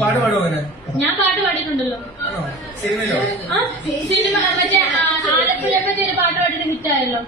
പാട്ട് പാടുവാനെ ഞാൻ പാട്ട് പാടിയിട്ടുണ്ടല്ലോ. സിനിമയിലോ? സിനിമ മറ്റേ ആലപ്പുഴയെ പറ്റി ഒരു പാട്ട് പാടിയിട്ട് ഹിറ്റായല്ലോ.